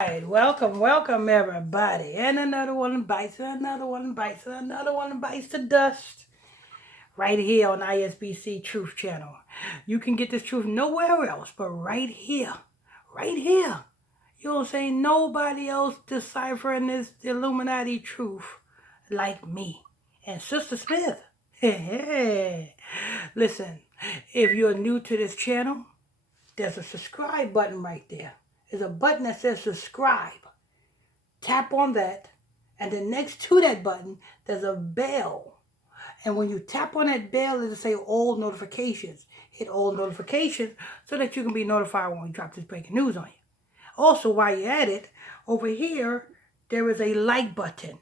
Right, welcome everybody. And another one bites, and another one bites, and another one bites the dust. Right here on ISBC Truth Channel. You can get this truth nowhere else but right here. Right here. You don't say nobody else deciphering this Illuminati truth like me and Sister Smith. Listen, if you're new to this channel, there's a subscribe button right there. There's a button that says subscribe. Tap on that, and then next to that button, there's a bell. And when you tap on that bell, it'll say all notifications. Hit all notifications so that you can be notified when we drop this breaking news on you. Also, while you're at it, over here, there is a like button.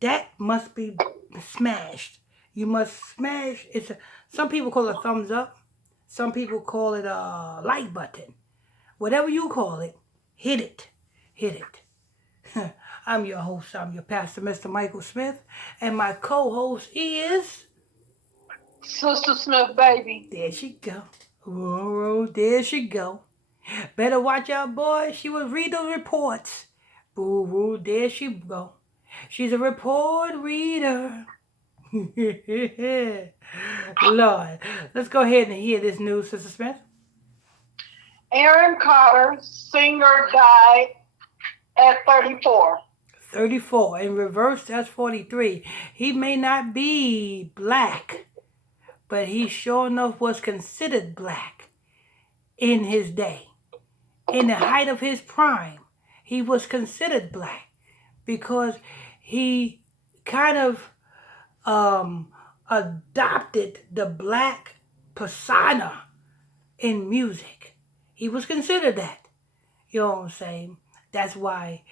That must be smashed. You must smash. Some people call it a thumbs up. Some people call it a like button. Whatever you call it, hit it. Hit it. I'm your host. I'm your pastor, Mr. Michael Smith. And my co-host is... Sister Smith, baby. There she go. Oh, there she go. Better watch out, boy. She will read those reports. Boo, woo, there she go. She's a report reader. Lord, let's go ahead and hear this news, Sister Smith. Aaron Carter, singer, died at 34. 34. In reverse, that's 43. He may not be black, but he sure enough was considered black in his day. In the height of his prime, he was considered black because he kind of adopted the black persona in music. He was considered that. You know what I'm saying? That's why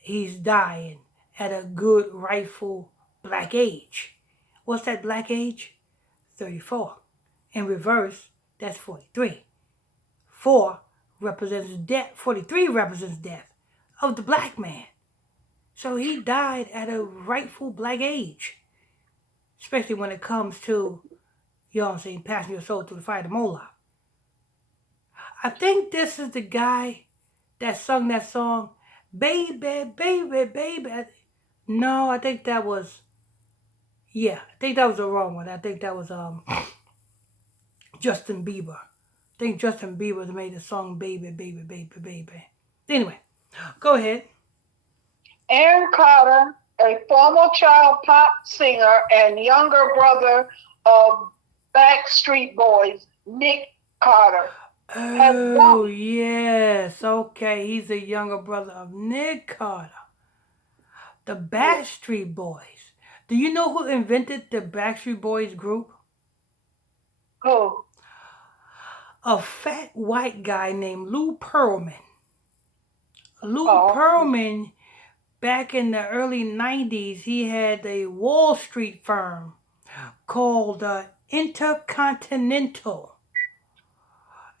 he's dying at a good, rightful black age. What's that black age? 34. In reverse, that's 43. 4 represents death. 43 represents death of the black man. So he died at a rightful black age. Especially when it comes to, you know what I'm saying, passing your soul through the fire of Moloch. I think this is the guy that sung that song, Baby, Baby, Baby. No, I think that was, I think that was the wrong one. I think that was Justin Bieber. I think Justin Bieber made the song Baby, Baby, Baby, Baby. Anyway, go ahead. Aaron Carter, a former child pop singer and younger brother of Backstreet Boys, Nick Carter. Oh, yes. Okay, he's a younger brother of Nick Carter. The Backstreet Boys. Do you know who invented the Backstreet Boys group? Who? A fat white guy named Lou Pearlman. Lou Pearlman, back in the early 90s, he had a Wall Street firm called Intercontinental.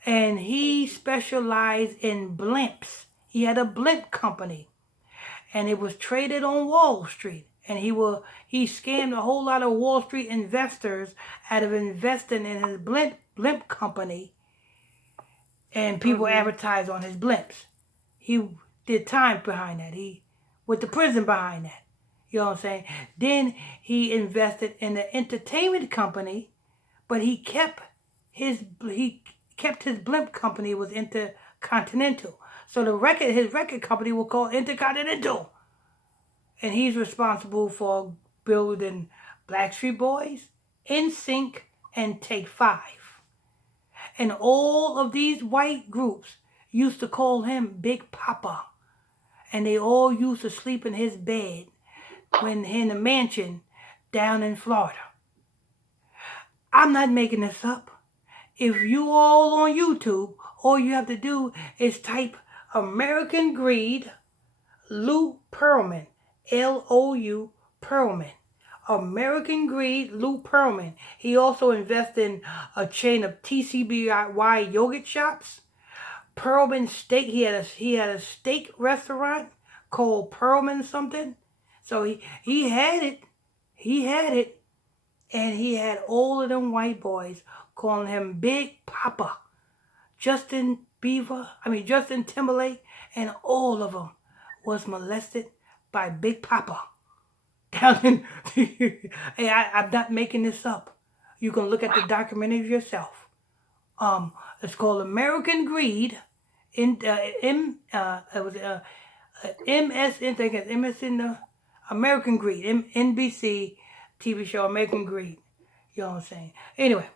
And he specialized in blimps. He had a blimp company. And it was traded on Wall Street. And he scammed a whole lot of Wall Street investors out of investing in his blimp company. And people advertised on his blimps. He did time behind that. He went to prison behind that. You know what I'm saying? Then he invested in the entertainment company, but he kept his blimp company was Intercontinental. So his record company was called Intercontinental. And he's responsible for building Backstreet Boys, NSYNC, and Take 5. And all of these white groups used to call him Big Papa. And they all used to sleep in his bed when in a mansion down in Florida. I'm not making this up. If you all on YouTube, all you have to do is type American Greed, Lou Pearlman, L-O-U Pearlman. American Greed, Lou Pearlman. He also invested in a chain of TCBY yogurt shops. Pearlman Steak. He had a steak restaurant called Pearlman something. So he had it. He had it. And he had all of them white boys calling him Big Papa. Justin Timberlake, and all of them. was molested by Big Papa down in. Hey, I'm not making this up. You can look at the documentary yourself. Um, it's called American Greed. In it was MS. I think it's MS in the American Greed. NBC TV show American Greed. You know what I'm saying? Anyway,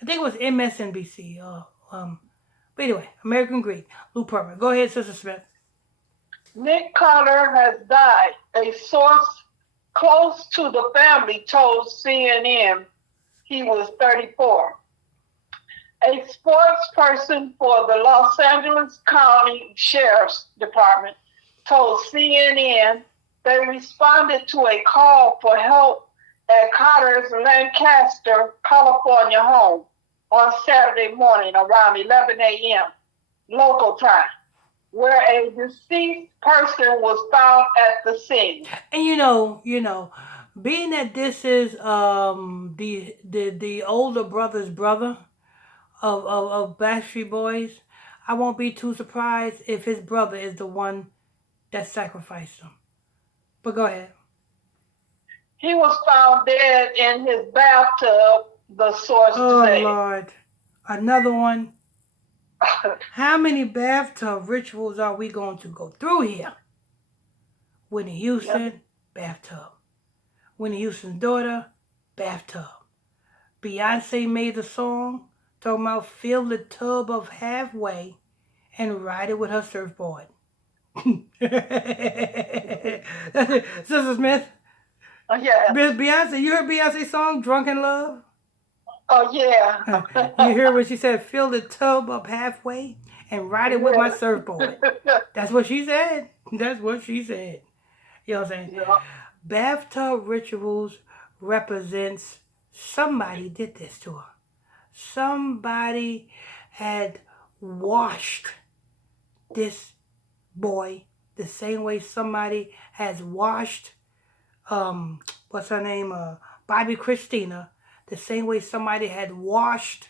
I think it was MSNBC. But anyway, American Greed. Lou Pearlman. Go ahead, Sister Smith. Nick Carter has died, a source close to the family told CNN. He was 34. A spokesperson for the Los Angeles County Sheriff's Department told CNN they responded to a call for help at Carter's Lancaster, California home on Saturday morning around 11 a.m. local time, where a deceased person was found at the scene. And being that this is the older brother's brother of Backstreet Boys, I won't be too surprised if his brother is the one that sacrificed him. But go ahead. He was found dead in his bathtub, the source Oh said. Lord, another one. How many bathtub rituals are we going to go through here? Whitney Houston, Yep. bathtub. Whitney Houston's daughter, bathtub. Beyonce made a song talking about fill the tub of halfway and ride it with her surfboard. Sister Smith, Yeah. Beyonce, you heard Beyonce's song Drunken Love? Oh, yeah. You heard what she said, fill the tub up halfway and ride it with my surfboard. That's what she said. That's what she said. You know what I'm saying? Yeah. Bathtub rituals represents somebody did this to her. Somebody had washed this boy the same way somebody has washed what's her name? Bobby Christina, the same way somebody had washed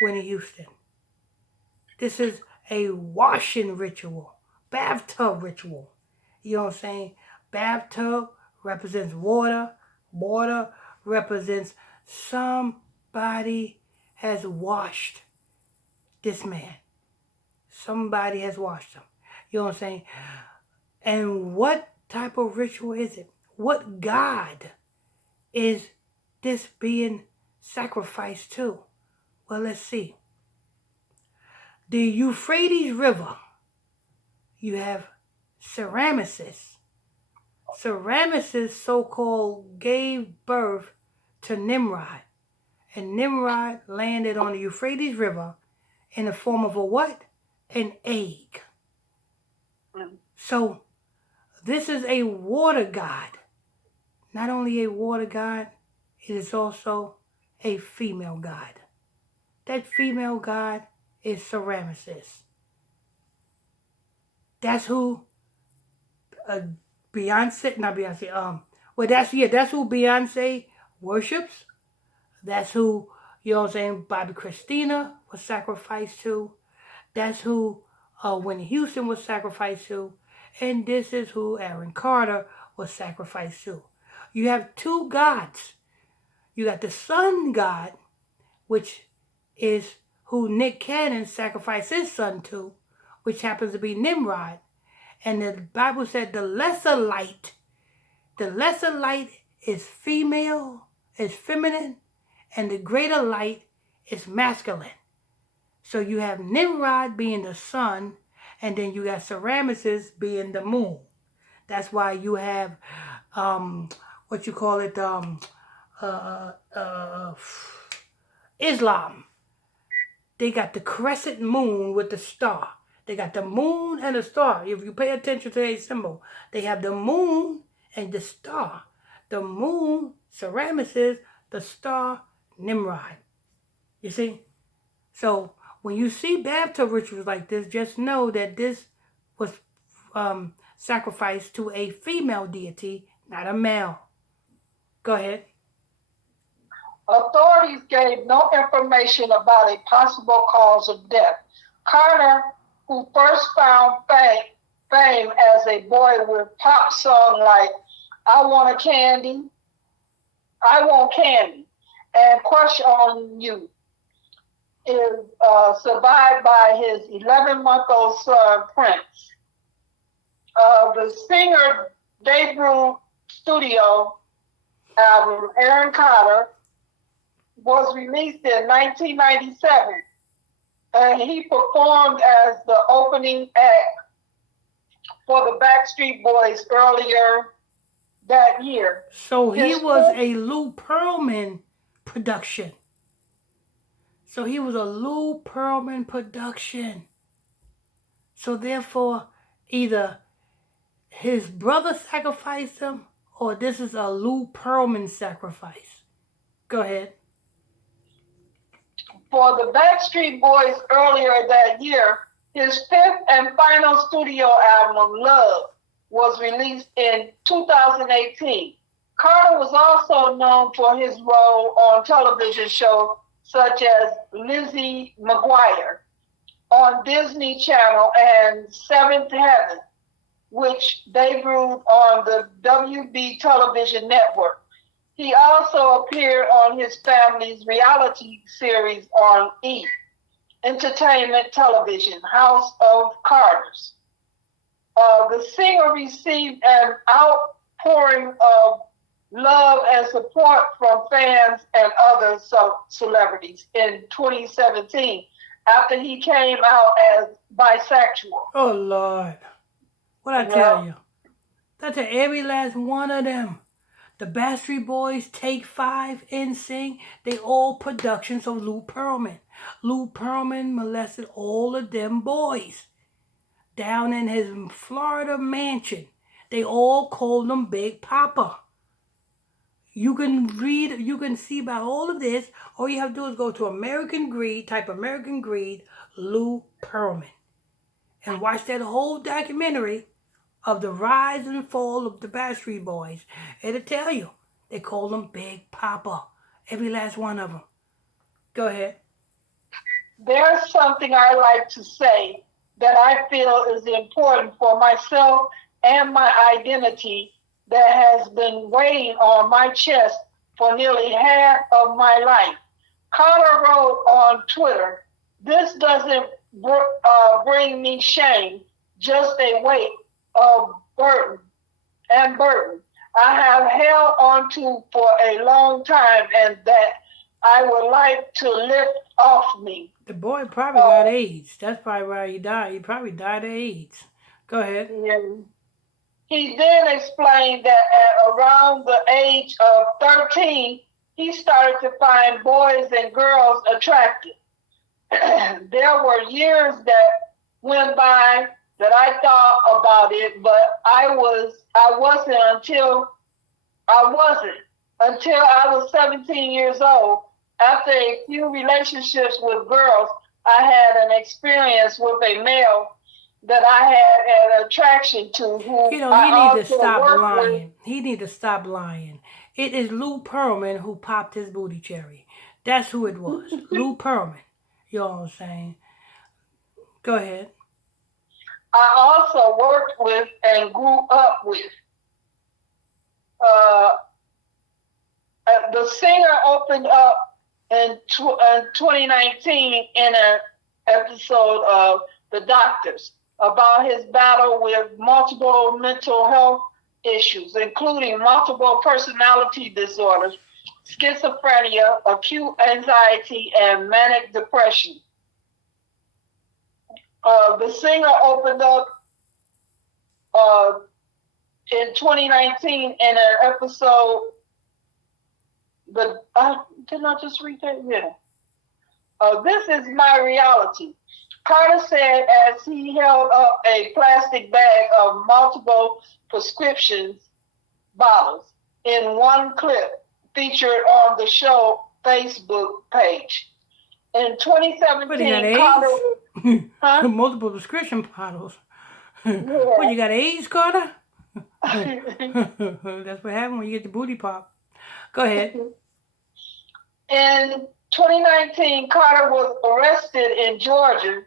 Winnie Houston. This is a washing ritual, bathtub ritual. You know what I'm saying? Bathtub represents water. Water represents somebody has washed this man. Somebody has washed him. You know what I'm saying? And what type of ritual is it? What God is this being sacrificed to? Well, let's see. The Euphrates River, you have Semiramis. Semiramis so-called gave birth to Nimrod. And Nimrod landed on the Euphrates River in the form of a what? An egg. So this is a water god. Not only a water god, it is also a female god. That female god is Semiramis. That's who Beyonce, not Beyonce, that's who Beyonce worships. That's who, you know what I'm saying, Bobby Christina was sacrificed to. That's who Whitney Houston was sacrificed to. And this is who Aaron Carter was sacrificed to. You have two gods. You got the sun god, which is who Nick Cannon sacrificed his son to, which happens to be Nimrod. And the Bible said the lesser light is female, is feminine, and the greater light is masculine. So you have Nimrod being the sun, and then you got Semiramis being the moon. That's why you have Islam. They got the crescent moon with the star. They got the moon and the star. If you pay attention to a symbol, they have the moon and the star. The moon, Semiramis, the star, Nimrod. You see? So when you see bathtub rituals like this, just know that this was sacrificed to a female deity, not a male. Go ahead. Authorities gave no information about a possible cause of death. Carter, who first found fame as a boy with pop songs like I Want a Candy, I Want Candy, and Crush on You is survived by his 11-month-old son, Prince. The singer debut studio album, Aaron Carter, was released in 1997, and he performed as the opening act for the Backstreet Boys earlier that year. So he was a Lou Pearlman production. So he was a Lou Pearlman production. So therefore, either his brother sacrificed him, or this is a Lou Pearlman sacrifice. Go ahead. For the Backstreet Boys earlier that year, his fifth and final studio album, Love, was released in 2018. Carter was also known for his role on television shows such as Lizzie McGuire on Disney Channel and Seventh Heaven, which debuted on the WB television network. He also appeared on his family's reality series on E! Entertainment Television, House of Carters. The singer received an outpouring of love and support from fans and other celebrities in 2017 after he came out as bisexual. Oh, Lord. What I tell you? That's to every last one of them. The Backstreet Boys, Take 5, NSYNC, they all productions of Lou Pearlman. Lou Pearlman molested all of them boys down in his Florida mansion. They all called him Big Papa. You can read, you can see about all of this. All you have to do is go to American Greed, type American Greed, Lou Pearlman, and watch that whole documentary of the rise and fall of the Backstreet Boys. It'll tell you. They call him Big Papa. Every last one of them. Go ahead. There's something I like to say that I feel is important for myself and my identity that has been weighing on my chest for nearly half of my life. Carter wrote on Twitter, "This doesn't bring me shame, just a weight of burden I have held onto for a long time and that I would like to lift off me." The boy probably got AIDS. That's probably why he died. He probably died of AIDS. Go ahead. Yeah. He then explained that at around the age of 13, he started to find boys and girls attractive. There were years that went by that I thought about it, but I wasn't until I was 17 years old. After a few relationships with girls, I had an experience with a male that I had an attraction to. He need to stop lying. He need to stop lying. It is Lou Pearlman who popped his booty cherry. That's who it was. Lou Pearlman. You know what I'm saying? Go ahead. I also worked with and grew up with. The singer opened up in 2019 in an episode of The Doctors about his battle with multiple mental health issues, including multiple personality disorders, schizophrenia, acute anxiety, and manic depression. The singer opened up in 2019 in an episode. Didn't I just read that? Yeah. This is my reality. Carter said as he held up a plastic bag of multiple prescriptions bottles in one clip featured on the show Facebook page. In 2017, Carter multiple prescription bottles. Yeah. What, you got AIDS, Carter? That's what happens when you get the booty pop. Go ahead. In 2019, Carter was arrested in Georgia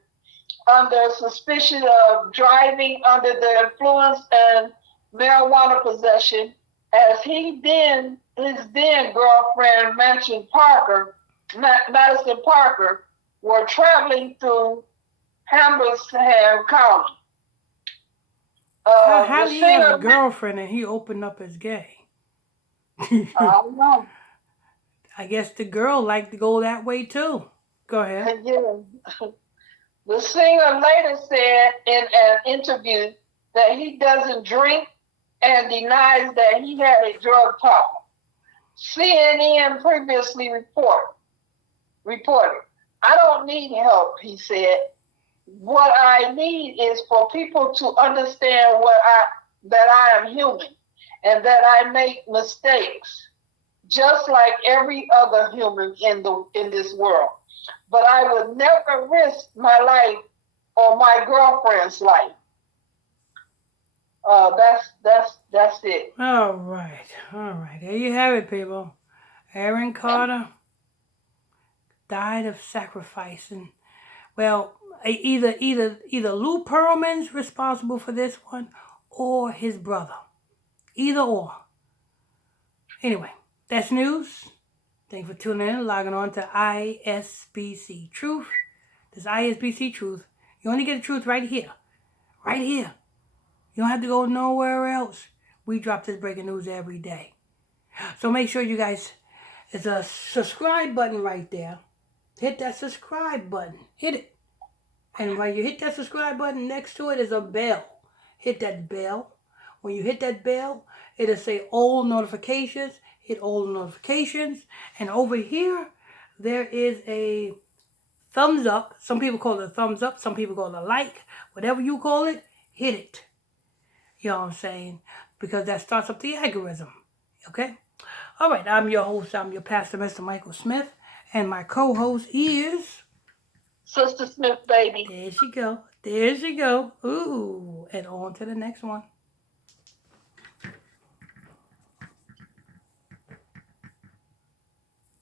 under suspicion of driving under the influence and marijuana possession, as his then girlfriend Madison Parker were traveling through Habersham County. How The do you have a singer, girlfriend and he opened up as gay? I don't know. I guess the girl liked to go that way too. Go ahead. Yeah. The singer later said in an interview that he doesn't drink and denies that he had a drug problem. CNN previously reported, I don't need help, he said. What I need is for people to understand that I am human and that I make mistakes, just like every other human in this world. But I would never risk my life or my girlfriend's life. That's it. All right. There you have it, people. Aaron Carter died of sacrificing. Well, either Lou Pearlman's responsible for this one, or his brother. Either or. Anyway, that's news. Thanks for tuning in, logging on to ISBC Truth. This is ISBC Truth. You only get the truth right here. Right here. You don't have to go nowhere else. We drop this breaking news every day. So make sure you guys, there's a subscribe button right there. Hit that subscribe button. Hit it. And when you hit that subscribe button, next to it is a bell. Hit that bell. When you hit that bell, it'll say all notifications. Hit all notifications. And over here, there is a thumbs up. Some people call it a thumbs up. Some people call it a like. Whatever you call it, hit it. You know what I'm saying? Because that starts up the algorithm. Okay? All right, I'm your host. I'm your pastor, Mr. Michael Smith. And my co-host is... Sister Smith, baby. There she go. There she go. Ooh. And on to the next one.